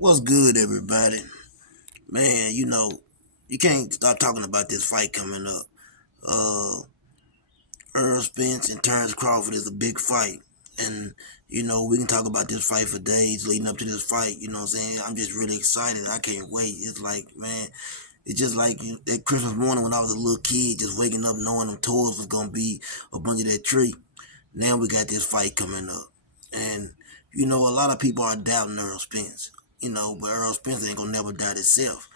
What's good, everybody? Man, you can't stop talking about this fight coming up. Uh, Earl Spence and Terrence Crawford is a big fight. And, we can talk about this fight for days leading up to this fight. You know what I'm saying? I'm just really excited. I can't wait. It's like, man, it's just like that Christmas morning when I was a little kid, just waking up knowing them toys was going to be up under that tree. Now we got this fight coming up. And, a lot of people are doubting Earl Spence. But Earl Spence ain't gonna never doubt itself.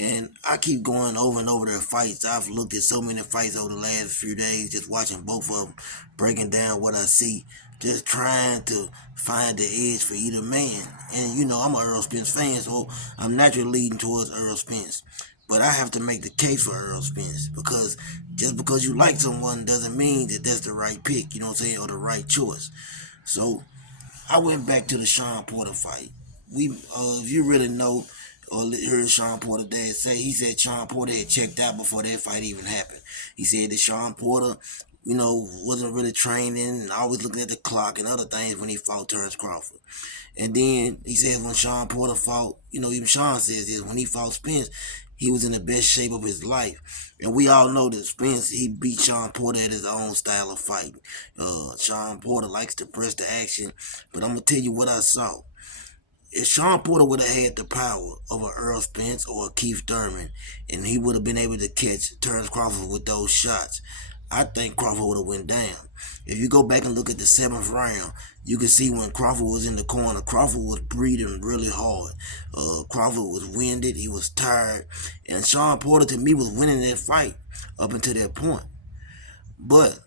And I keep going over and over their fights. I've looked at so many fights over the last few days, just watching both of them, breaking down what I see, just trying to find the edge for either man. And I'm an Earl Spence fan, so I'm naturally leading towards Earl Spence. But I have to make the case for Earl Spence because just because you like someone doesn't mean that that's the right pick, you know what I'm saying, or the right choice. So I went back to the Sean Porter fight. If you really know or heard Sean Porter dad say, he said Sean Porter had checked out before that fight even happened. He said that Sean Porter, wasn't really training and always looking at the clock and other things when he fought Terrence Crawford. And then he says when Sean Porter fought, even Sean says this, when he fought Spence, he was in the best shape of his life. And we all know that Spence, he beat Sean Porter at his own style of fighting. Sean Porter likes to press the action, but I'm going to tell you what I saw. If Sean Porter would have had the power of an Earl Spence or a Keith Thurman, and he would have been able to catch Terrence Crawford with those shots, I think Crawford would have went down. If you go back and look at the seventh round, you can see when Crawford was in the corner, Crawford was breathing really hard. Crawford was winded, he was tired, and Sean Porter to me was winning that fight up until that point. But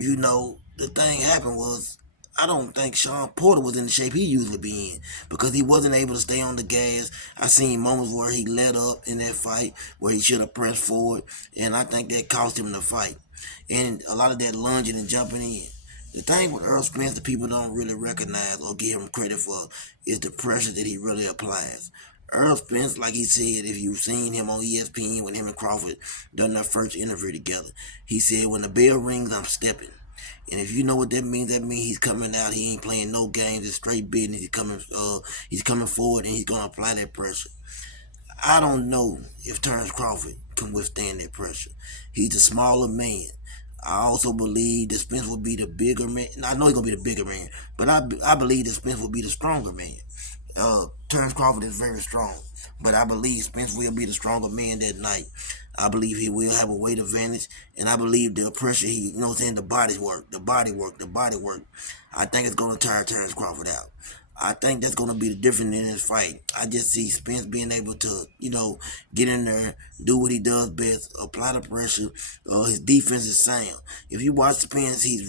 the thing happened was I don't think Sean Porter was in the shape he usually be in because he wasn't able to stay on the gas. I seen moments where he let up in that fight where he should have pressed forward, and I think that cost him the fight. And a lot of that lunging and jumping in. The thing with Earl Spence that people don't really recognize or give him credit for is the pressure that he really applies. Earl Spence, like he said, if you've seen him on ESPN when him and Crawford done their first interview together, he said, when the bell rings, I'm stepping. And if you know what that means he's coming out. He ain't playing no games. It's straight business. He's coming forward, and he's gonna apply that pressure. I don't know if Terrence Crawford can withstand that pressure. He's a smaller man. I also believe that Spence will be the bigger man. I know he's gonna be the bigger man, but I believe that Spence will be the stronger man. Terrence Crawford is very strong, but I believe Spence will be the stronger man that night. I believe he will have a weight advantage, and I believe the pressure the body work, the body work. I think it's gonna tire Terrence Crawford out. I think that's going to be the difference in this fight. I just see Spence being able to, get in there, do what he does best, apply the pressure. His defense is sound. If you watch Spence, he's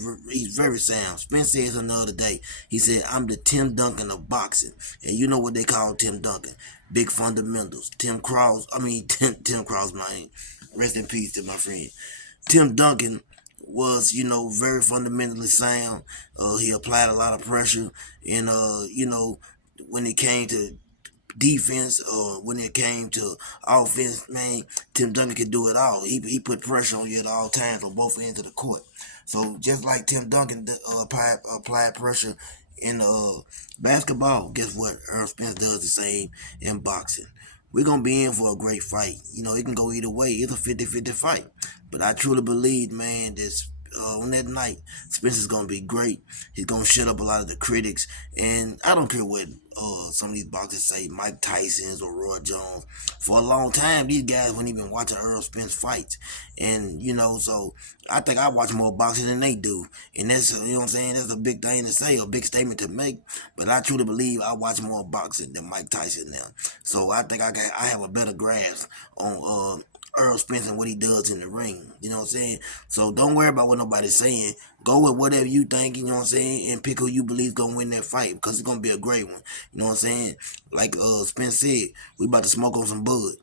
very sound. Spence said something the other day. He said, "I'm the Tim Duncan of boxing," and you know what they call Tim Duncan? Big fundamentals. Tim Cross, man. Rest in peace to my friend. Tim Duncan was, very fundamentally sound. He applied a lot of pressure, and when it came to defense or when it came to offense, man, Tim Duncan could do it all. He put pressure on you at all times on both ends of the court. So just like Tim Duncan applied pressure in basketball, guess what? Earl Spence does the same in boxing. We're going to be in for a great fight. It can go either way. It's a 50-50 fight. But I truly believe, man, this on that night, Spence is going to be great. He's going to shut up a lot of the critics. And I don't care what some of these boxers say, Mike Tyson's or Roy Jones. For a long time, these guys weren't even watching Earl Spence fights. And, so I think I watch more boxing than they do. And that's, what I'm saying, that's a big thing to say, a big statement to make. But I truly believe I watch more boxing than Mike Tyson now. So I think I have a better grasp on Earl Spence and what he does in the ring. You know what I'm saying? So don't worry about what nobody's saying. Go with whatever you think, you know what I'm saying, and pick who you believe is going to win that fight because it's going to be a great one. You know what I'm saying? Like Spence said, we about to smoke on some bud.